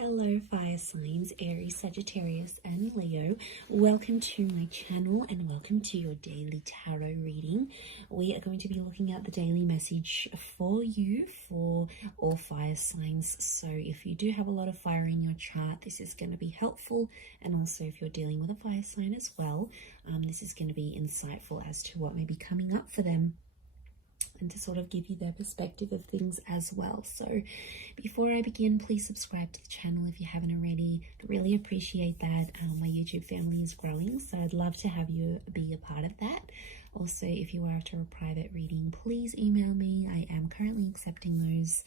Hello fire signs, Aries, Sagittarius and Leo. Welcome to my channel and welcome to your daily tarot reading. We are going to be looking at the daily message for you for all fire signs. So if you do have a lot of fire in your chart, this is going to be helpful. And also if you're dealing with a fire sign as well, this is going to be insightful as to what may be coming up for them, and to sort of give you their perspective of things as well. So before I begin, please subscribe to the channel if you haven't already. I really appreciate that. My YouTube family is growing, so I'd love to have you be a part of that. Also, if you are after a private reading, please email me. I am currently accepting those.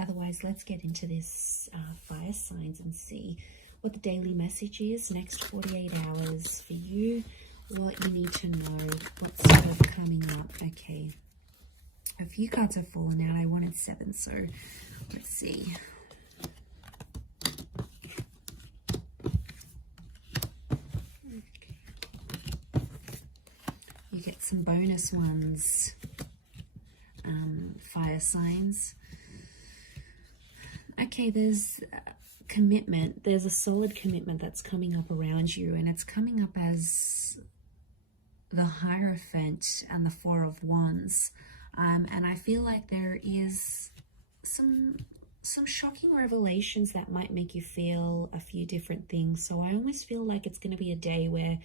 Otherwise, let's get into this fire signs and see what the daily message is next 48 hours for you. What you need to know, what's sort of coming up. Okay, a few cards have fallen out. I wanted 7, so let's see. Okay. You get some bonus ones, fire signs. Okay, there's commitment. There's a solid commitment that's coming up around you, and it's coming up as the Hierophant and the Four of Wands, and I feel like there is some shocking revelations that might make you feel a few different things. So I almost feel like it's going to be a day where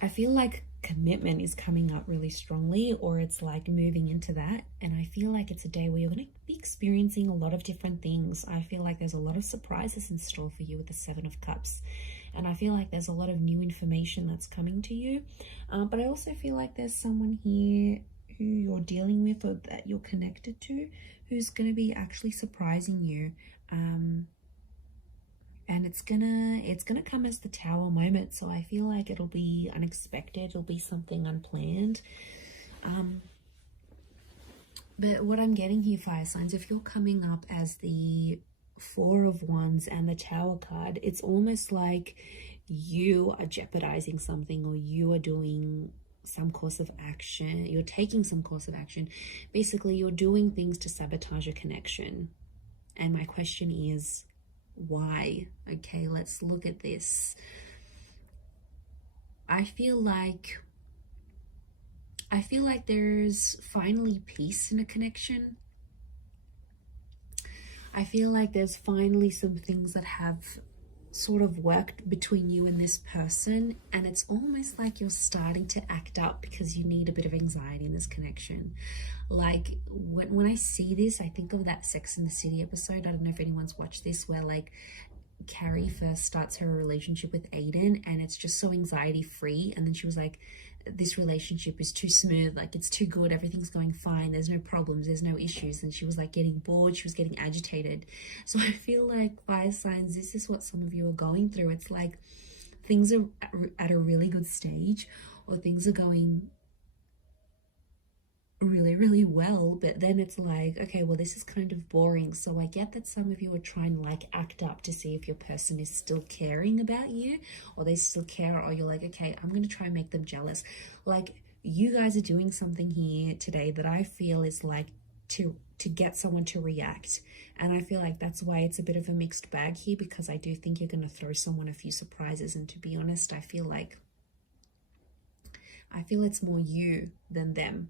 I feel like commitment is coming up really strongly, or it's like moving into that, and I feel like it's a day where you're going to be experiencing a lot of different things. I feel like there's a lot of surprises in store for you with the 7 of Cups. And I feel like there's a lot of new information that's coming to you. But I also feel like there's someone here who you're dealing with or that you're connected to who's going to be actually surprising you. And it's gonna come as the Tower moment. So I feel like it'll be unexpected. It'll be something unplanned. But what I'm getting here, fire signs, if you're coming up as the Four of Wands and the Tower card, it's almost like you are jeopardizing something, or you are doing some course of action. You're taking some course of action. Basically, you're doing things to sabotage a connection. And my question is, why? Okay, let's look at this. I feel like there's finally peace in a connection. I feel like there's finally some things that have sort of worked between you and this person, and it's almost like you're starting to act up because you need a bit of anxiety in this connection. Like when I see this, I think of that Sex and the City episode. I don't know if anyone's watched this, where like Carrie first starts her relationship with Aiden, and it's just so anxiety free, and then she was like, this relationship is too smooth, like it's too good, everything's going fine, there's no problems, there's no issues. And she was like getting bored, she was getting agitated. So I feel like, fire signs, this is what some of you are going through. It's like things are at a really good stage, or things are going really, really well, but then it's like, okay, well, this is kind of boring. So I get that some of you are trying to like act up to see if your person is still caring about you, or they still care, or you're like, okay, I'm going to try and make them jealous. Like, you guys are doing something here today that I feel is like to get someone to react. And I feel like that's why it's a bit of a mixed bag here, because I do think you're going to throw someone a few surprises. And to be honest, I feel it's more you than them.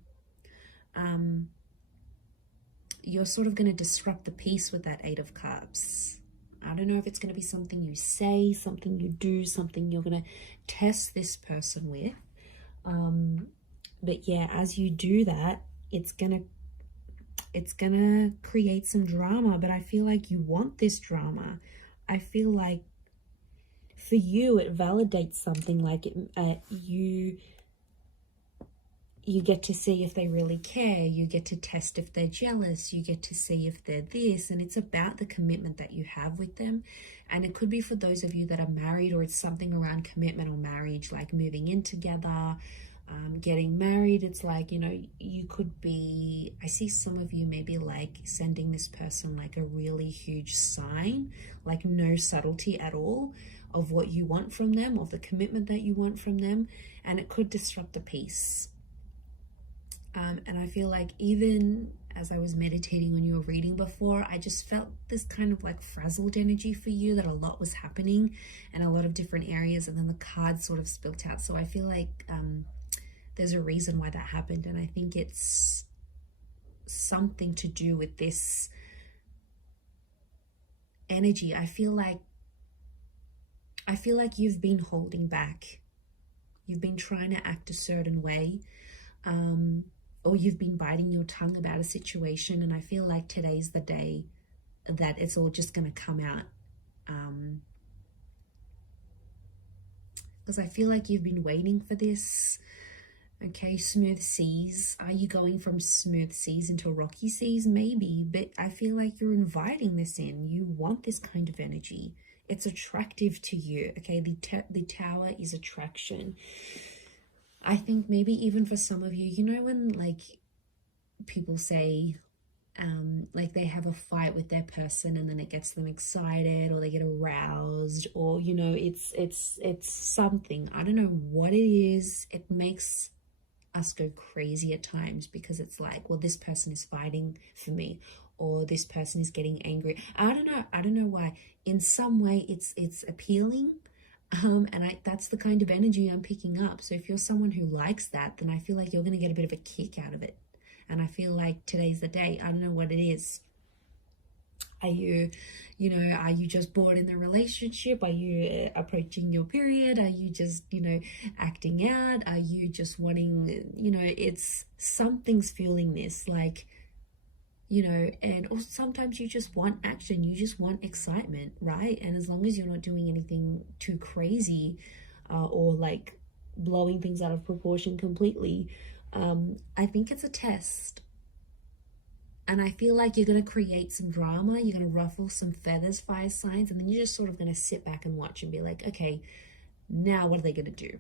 You're sort of going to disrupt the peace with that 8 of Cups. I don't know if it's going to be something you say, something you do, something you're going to test this person with. But yeah, as you do that, it's gonna create some drama. But I feel like you want this drama. I feel like for you, it validates something. Like you get to see if they really care. You get to test if they're jealous. You get to see if they're this. And it's about the commitment that you have with them. And it could be for those of you that are married, or it's something around commitment or marriage, like moving in together, getting married. It's like, you know, you could be, I see some of you maybe like sending this person like a really huge sign, like no subtlety at all of what you want from them, of the commitment that you want from them. And it could disrupt the peace. And I feel like even as I was meditating on your reading before, I just felt this kind of like frazzled energy for you, that a lot was happening in a lot of different areas, and then the cards sort of spilt out. So I feel like there's a reason why that happened, and I think it's something to do with this energy. I feel like you've been holding back. You've been trying to act a certain way, or you've been biting your tongue about a situation, and I feel like today's the day that it's all just going to come out. Because I feel like you've been waiting for this. Okay, smooth seas. Are you going from smooth seas into rocky seas? Maybe, but I feel like you're inviting this in. You want this kind of energy. It's attractive to you. Okay, the tower is attraction. I think maybe even for some of you, you know, when like people say like they have a fight with their person and then it gets them excited, or they get aroused, or you know, it's something, I don't know what it is, it makes us go crazy at times, because it's like, well, this person is fighting for me, or this person is getting angry. I don't know why. In some way it's appealing, and that's the kind of energy I'm picking up. So if you're someone who likes that, then I feel like you're going to get a bit of a kick out of it. And I feel like today's the day. I don't know what it is. Are you just bored in the relationship? Are you approaching your period? Are you just, acting out? Are you just wanting, it's something's fueling this, like, and also sometimes you just want action. You just want excitement, right? And as long as you're not doing anything too crazy or like blowing things out of proportion completely, I think it's a test. And I feel like you're going to create some drama. You're going to ruffle some feathers, fire signs, and then you're just sort of going to sit back and watch and be like, okay, now what are they going to do?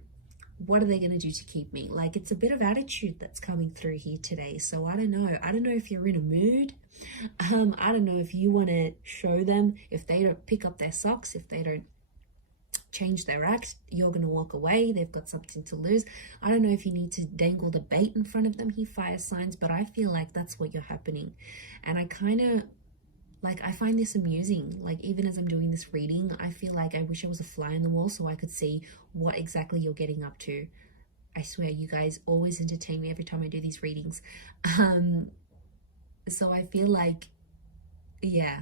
What are they going to do to keep me? Like, it's a bit of attitude that's coming through here today. So I don't know. I don't know if you're in a mood. I don't know if you want to show them. If they don't pick up their socks, if they don't change their act, you're going to walk away. They've got something to lose. I don't know if you need to dangle the bait in front of them here, fire signs, but I feel like that's what you're happening. And I kind of I find this amusing. Like, even as I'm doing this reading, I feel like I wish I was a fly on the wall so I could see what exactly you're getting up to. I swear, you guys always entertain me every time I do these readings. So I feel like, yeah,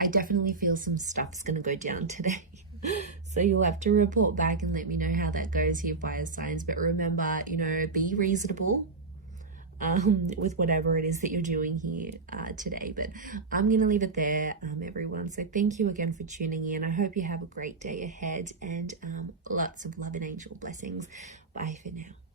I definitely feel some stuff's gonna go down today. So you'll have to report back and let me know how that goes here, fire signs. But remember, be reasonable with whatever it is that you're doing here today. But I'm gonna leave it there, everyone. So thank you again for tuning in. I hope you have a great day ahead, and lots of love and angel blessings. Bye for now.